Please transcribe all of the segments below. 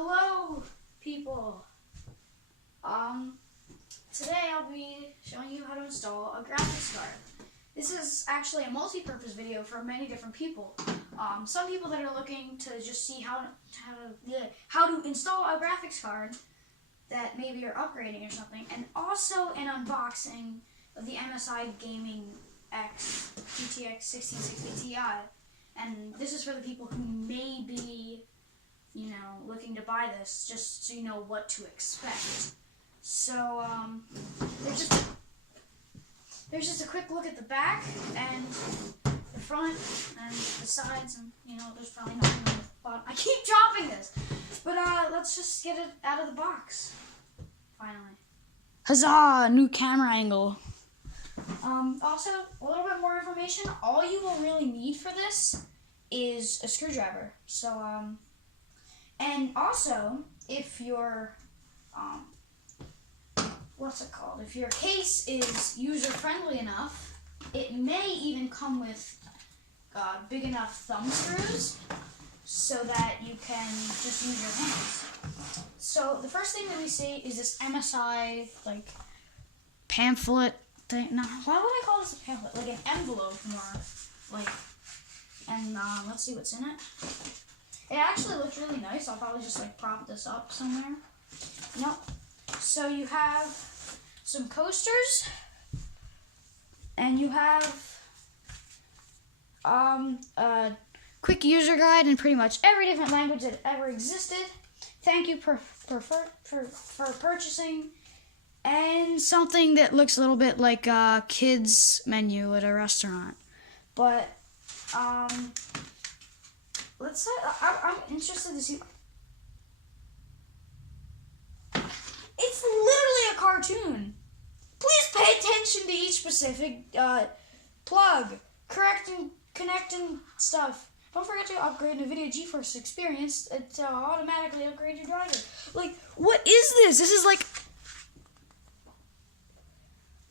Hello, people. Today I'll be showing you how to install a graphics card. This is actually a multi-purpose video for many different people. Some people that are looking to just see how to install a graphics card that maybe you're upgrading or something, and also an unboxing of the MSI Gaming X GTX 1660 Ti. And this is for the people who may be, looking to buy this, just so you know what to expect. So, there's just a quick look at the back and the front and the sides, and there's probably nothing on the bottom. I keep dropping this, but let's just get it out of the box. Finally. Huzzah! New camera angle. Also, a little bit more information. All you will really need for this is a screwdriver. So, and also, if your, if your case is user-friendly enough, it may even come with big enough thumb screws so that you can just use your hands. So the first thing that we see is this MSI pamphlet thing. Now, why would I call this a pamphlet? Like an envelope more. And let's see what's in it. It actually looks really nice. I'll probably just prop this up somewhere. Nope. So you have some coasters, and you have a quick user guide in pretty much every different language that ever existed. Thank you for purchasing, and something that looks a little bit like a kid's menu at a restaurant. But let's say I'm interested to see. It's literally a cartoon. Please pay attention to each specific plug, connecting stuff. Don't forget to upgrade NVIDIA GeForce Experience to automatically upgrade your driver. What is this? This is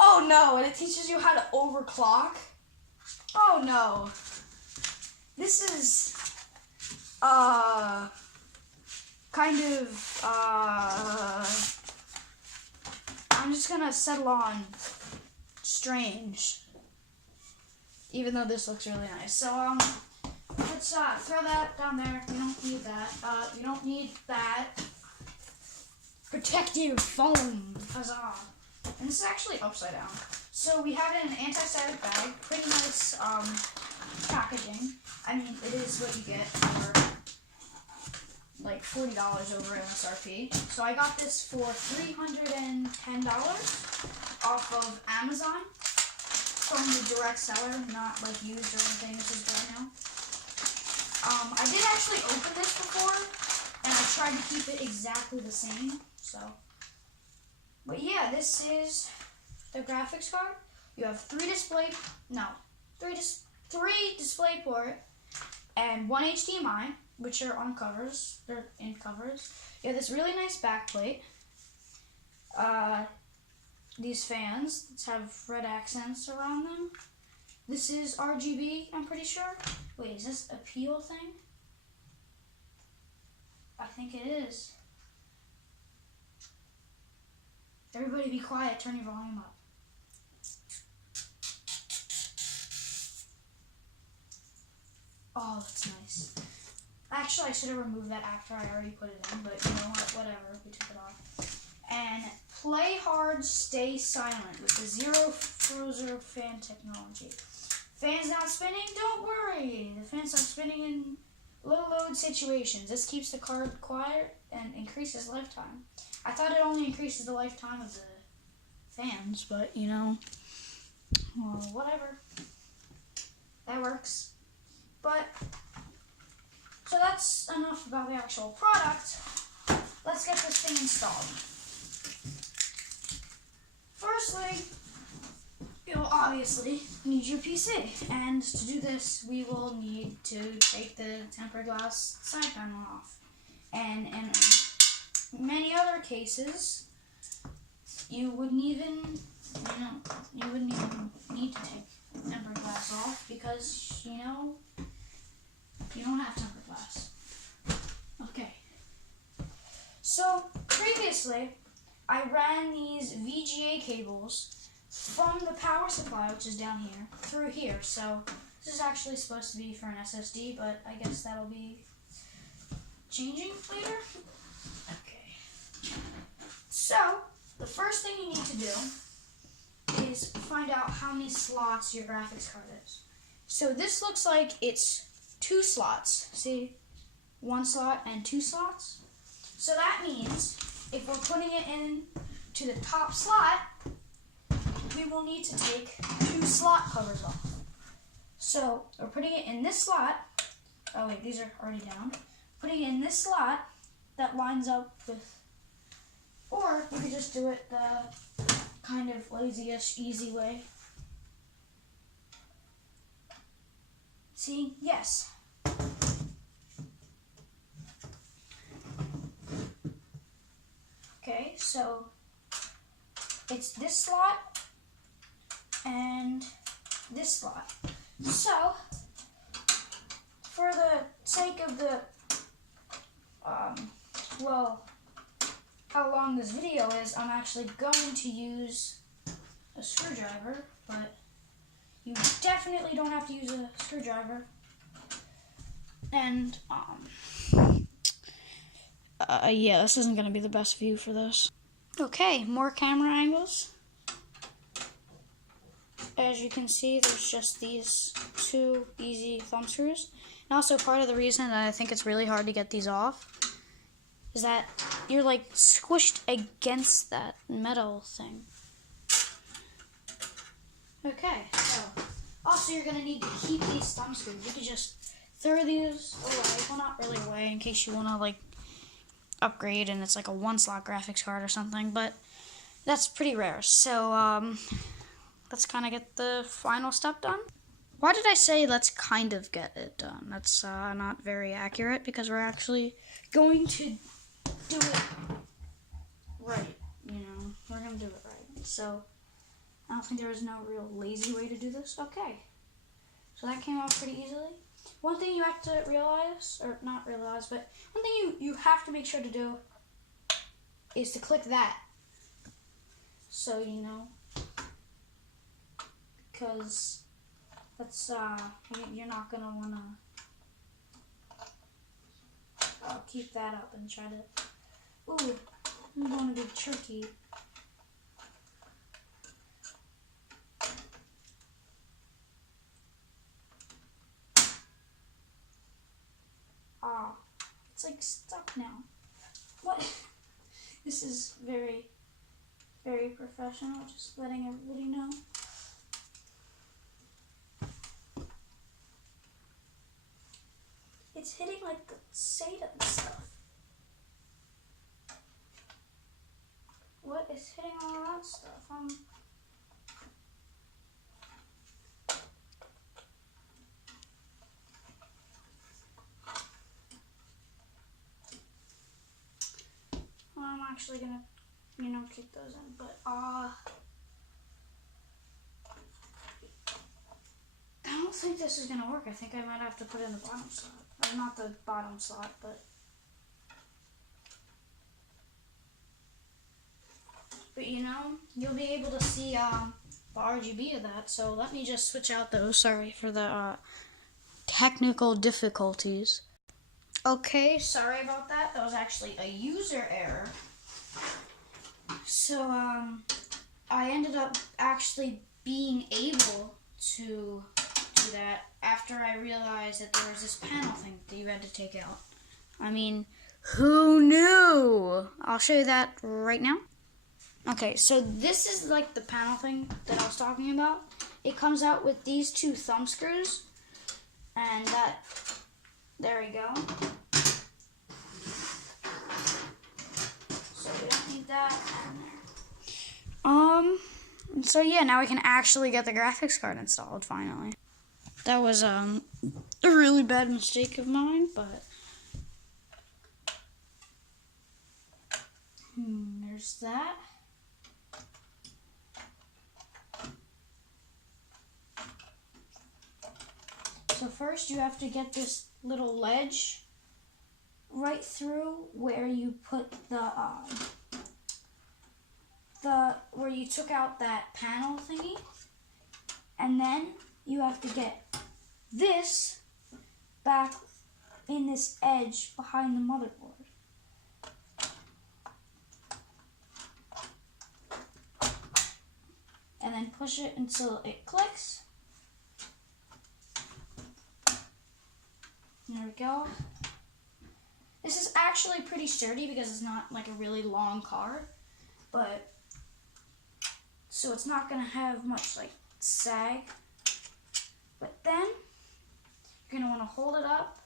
oh no, and it teaches you how to overclock. Oh no. This is I'm just gonna settle on strange, even though this looks really nice. So let's throw that down there. You don't need that. You don't need that. Protective foam. Huzzah. And this is actually upside down. So we have it in an anti-static bag. Pretty nice packaging. I mean, it is what you get for $40 over MSRP. So I got this for $310 off of Amazon from the direct seller, not used or anything. This is brand new. I did actually open this before, and I tried to keep it exactly the same. But yeah, this is the graphics card. You have three display port and one HDMI, which are on covers. They're in covers. You have this really nice back plate. These fans have red accents around them. This is RGB, I'm pretty sure. Wait, is this a peel thing? I think it is. Everybody be quiet, turn your volume up. Oh, that's nice. Actually, I should have removed that after I already put it in, but you know what, whatever, we took it off. And play hard, stay silent with the Zero Frozer fan technology. Fan's not spinning? Don't worry. The fan's not spinning in low load situations. This keeps the card quiet and increases lifetime. I thought it only increases the lifetime of the fans, but well, whatever. That works. So that's enough about the actual product. Let's get this thing installed. Firstly, you'll obviously need your PC, and to do this, we will need to take the tempered glass side panel off. And in many other cases, you wouldn't even need to take tempered glass off because you don't have tempered glass. Okay. previously, I ran these VGA cables from the power supply, which is down here, through here. So this is actually supposed to be for an SSD, but I guess that'll be changing later. Okay. So the first thing you need to do is find out how many slots your graphics card is. So this looks like it's 2 slots. See? 1 slot and 2 slots. So that means if we're putting it in to the top slot, we will need to take 2 slot covers off. So we're putting it in this slot. Oh wait, these are already down. Putting it in this slot that lines up with, or we could just do it the kind of lazy-ish, easy way. See? Yes. Okay, so it's this slot and this slot. So, for the sake of the, how long this video is, I'm actually going to use a screwdriver, but you definitely don't have to use a screwdriver. And, yeah, this isn't going to be the best view for this. Okay, more camera angles. As you can see, there's just these 2 easy thumb screws. And also part of the reason that I think it's really hard to get these off is that you're like squished against that metal thing. Okay, so also you're going to need to keep these thumb screws. You can just throw these away. Well, not really away in case you want to like upgrade and it's like a 1-slot graphics card or something, but that's pretty rare. So let's kind of get the final step done. Why did I say let's kind of get it done? That's not very accurate because we're actually going to do it right, you know. We're going to do it right. So I don't think there was no real lazy way to do this. Okay. So that came off pretty easily. One thing you have to realize, or not realize, but one thing you have to make sure to do is to click that. So, you know, because that's, you're not going to want to keep that up and try to, ooh, I'm going to be tricky. It's like stuck now. What? This is very, very professional, just letting everybody know. It's hitting like the SATA and stuff. What is hitting all that stuff? I'm actually gonna, you know, keep those in, but I don't think this is gonna work. I think I might have to put in the bottom slot, or not the bottom slot, but you know, you'll be able to see the RGB of that. So let me just switch out those. Sorry for the technical difficulties. Okay, sorry about that. That was actually a user error. So, I ended up actually being able to do that after I realized that there was this panel thing that you had to take out. I mean, who knew? I'll show you that right now. Okay, so this is like the panel thing that I was talking about. It comes out with these 2 thumb screws, and that, there we go. So we don't need that in there. So yeah, now we can actually get the graphics card installed finally. That was a really bad mistake of mine, but there's that. So first you have to get this little ledge right through where you put the where you took out that panel thingy, and then you have to get this back in this edge behind the motherboard. And then push it until it clicks. There we go. This is actually pretty sturdy because it's not like a really long card, but so it's not gonna have much like sag. But then you're gonna want to hold it up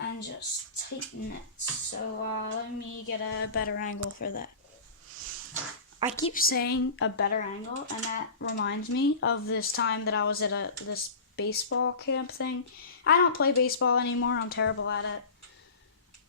and just tighten it. So let me get a better angle for that. I keep saying a better angle, and that reminds me of this time that I was at this baseball camp thing. I don't play baseball anymore. I'm terrible at it.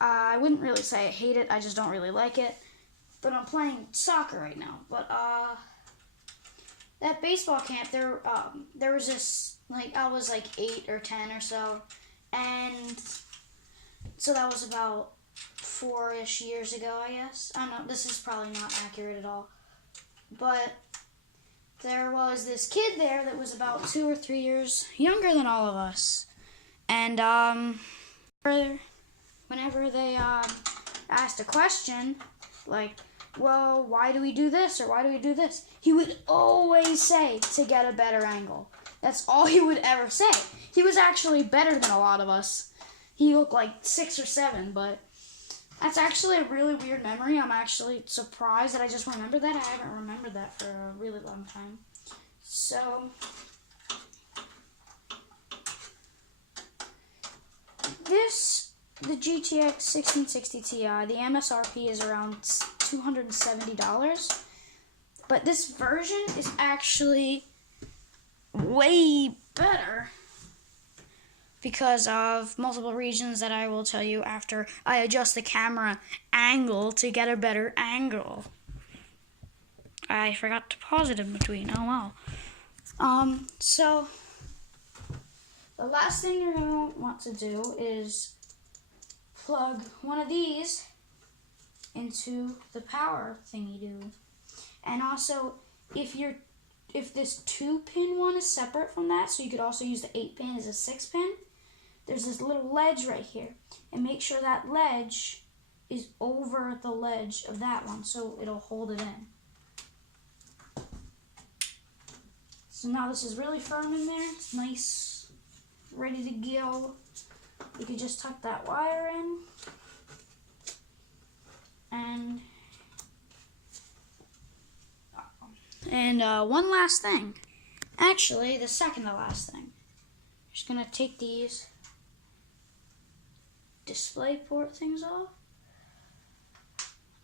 I wouldn't really say I hate it. I just don't really like it. But I'm playing soccer right now. But that baseball camp, there was this, like, I was like 8 or 10 or so, and so that was about 4-ish years ago, I guess. I don't know, this is probably not accurate at all, but there was this kid there that was about 2 or 3 years younger than all of us, and whenever they asked a question, like, well, why do we do this, or why do we do this? He would always say, to get a better angle. That's all he would ever say. He was actually better than a lot of us. He looked like 6 or 7, but that's actually a really weird memory. I'm actually surprised that I just remembered that. I haven't remembered that for a really long time. So, the GTX 1660 Ti, the MSRP is around $270, but this version is actually way better because of multiple reasons that I will tell you after I adjust the camera angle to get a better angle. I forgot to pause it in between. Oh well. So the last thing you're going to want to do is plug one of these into the power thingy do. And also, if this 2-pin one is separate from that, so you could also use the 8-pin as a 6-pin, there's this little ledge right here. And make sure that ledge is over the ledge of that one, so it'll hold it in. So now this is really firm in there. It's nice, ready to go. You can just tuck that wire in. And one last thing. Actually, the second to last thing. Just gonna take these display port things off.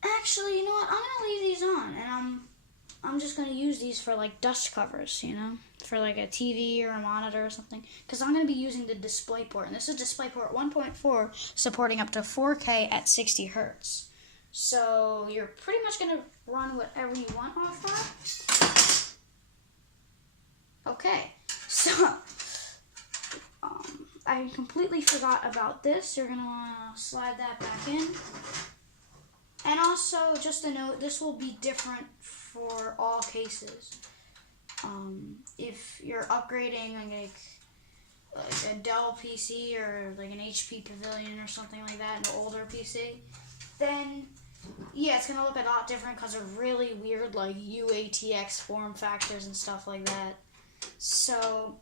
Actually, you know what? I'm gonna leave these on, and I'm just gonna use these for like dust covers, you know, for like a TV or a monitor or something. Because I'm gonna be using the display port, and this is DisplayPort 1.4, supporting up to 4K at 60 Hertz. So you're pretty much gonna run whatever you want off that. Okay, so I completely forgot about this. You're gonna wanna slide that back in. And also, just a note, this will be different for all cases. If you're upgrading like a Dell PC or like an HP Pavilion or something like that, an older PC, then yeah, it's gonna look a lot different because of really weird like UATX form factors and stuff like that. So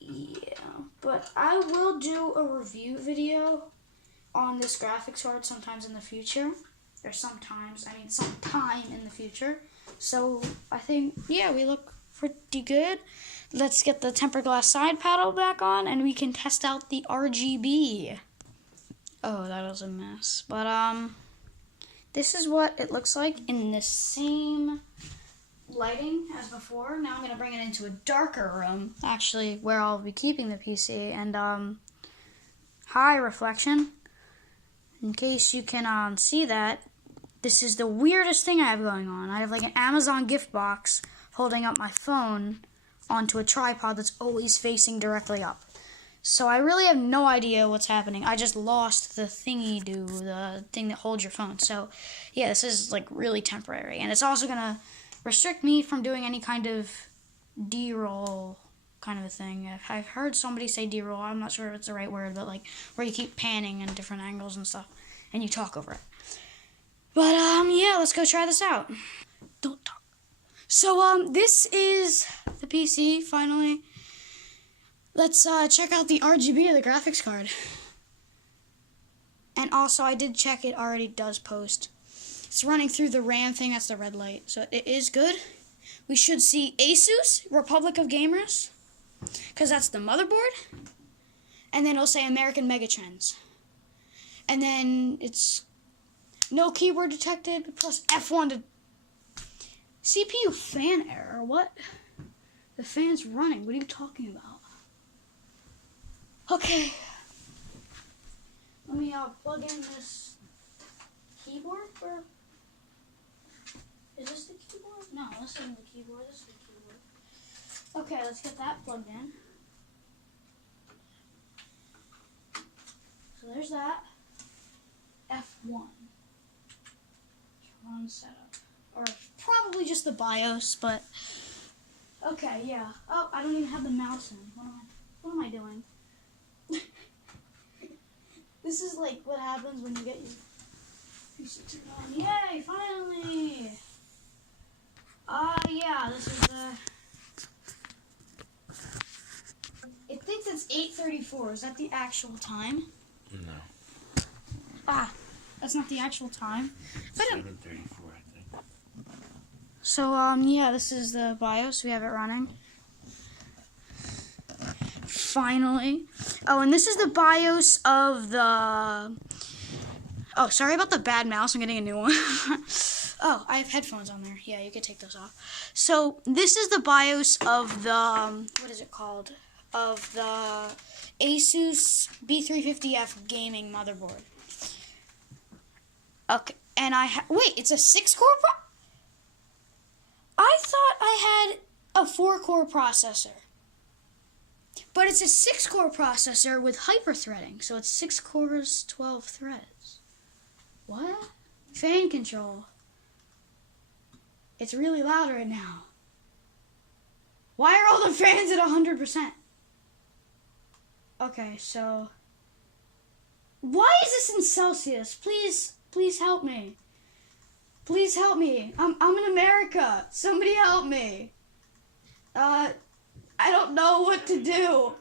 yeah, but I will do a review video on this graphics card sometimes in the future, or sometime in the future. So I think, yeah, we look pretty good. Let's get the tempered glass side panel back on, and we can test out the RGB. Oh, that was a mess. But this is what it looks like in the same lighting as before. Now I'm gonna bring it into a darker room, actually, where I'll be keeping the PC, and high reflection. In case you can see that, this is the weirdest thing I have going on. I have like an Amazon gift box holding up my phone onto a tripod that's always facing directly up. So I really have no idea what's happening. I just lost the thingy-do, the thing that holds your phone. So yeah, this is like really temporary. And it's also gonna restrict me from doing any kind of D-roll kind of a thing. I've heard somebody say D-roll. I'm not sure if it's the right word, but like where you keep panning in different angles and stuff and you talk over it. But yeah, let's go try this out. Don't talk. So this is the PC finally. Let's check out the RGB of the graphics card. And also, I did check, it already does post. It's running through the RAM thing, that's the red light. So it is good. We should see Asus, Republic of Gamers, because that's the motherboard. And then it'll say American Megatrends. And then it's no keyboard detected, plus F1 to CPU fan error. What? The fan's running. What are you talking about? Okay, let me plug in this keyboard. Or is this the keyboard? No, this isn't the keyboard. This is the keyboard. Okay, let's get that plugged in. So there's that. F1. Run setup, or probably just the BIOS, but okay, yeah. Oh, I don't even have the mouse in. What am I doing? This is like what happens when you get your PC turned on. Yay, finally! Yeah, this is it thinks it's 8:34. Is that the actual time? No. That's not the actual time. 7:34, I think. So, yeah, this is the BIOS. We have it running. Finally. Oh, and this is the BIOS of the... Oh, sorry about the bad mouse. I'm getting a new one. Oh, I have headphones on there. Yeah, you can take those off. So, this is the BIOS of the... what is it called? Of the Asus B350F gaming motherboard. Okay, and wait, it's a 6-core I thought I had a 4-core processor. But it's a 6-core processor with hyper-threading, so it's 6 cores, 12 threads. What? Fan control. It's really loud right now. Why are all the fans at 100%? Okay, so... why is this in Celsius? Please help me. Please help me. I'm in America. Somebody help me. I don't know what to do.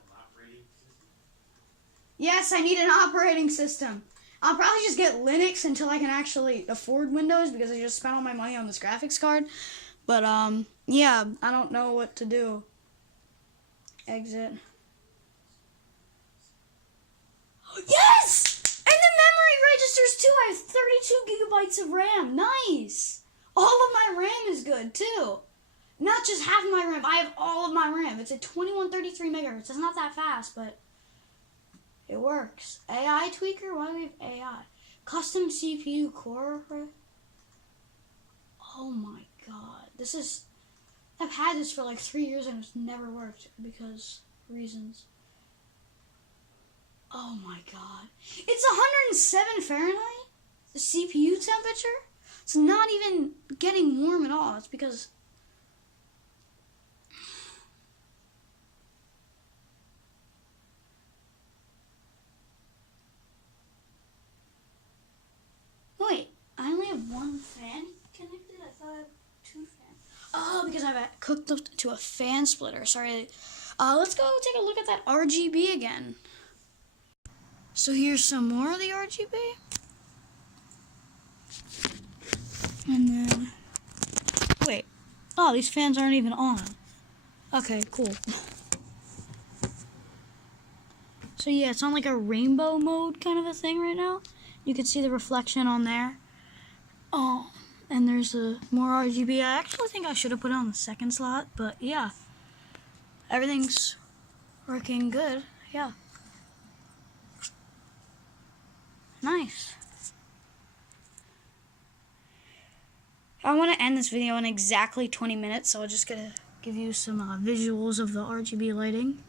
Yes, I need an operating system. I'll probably just get Linux until I can actually afford Windows because I just spent all my money on this graphics card. But, yeah, I don't know what to do. Exit. Yes! And the memory registers too. I have 32 gigabytes of RAM. Nice. All of my RAM is good too. Not just half of my RAM. I have all of my RAM. It's at 2133 megahertz. It's not that fast, but it works. AI tweaker? Why do we have AI? Custom CPU core? Oh my god. I've had this for like 3 years and it's never worked because reasons. Oh my god. It's 107 Fahrenheit? The CPU temperature? It's not even getting warm at all. It's because... wait, I only have one fan connected? I thought I had 2 fans. Oh, because I have it cooked up to a fan splitter. Sorry. Let's go take a look at that RGB again. So here's some more of the RGB. And then... wait. Oh, these fans aren't even on. Okay, cool. So yeah, it's on like a rainbow mode kind of a thing right now. You can see the reflection on there. Oh, and there's more RGB. I actually think I should have put it on the second slot, but yeah. Everything's working good, yeah. Nice. I want to end this video in exactly 20 minutes, so I'm just going to give you some visuals of the RGB lighting.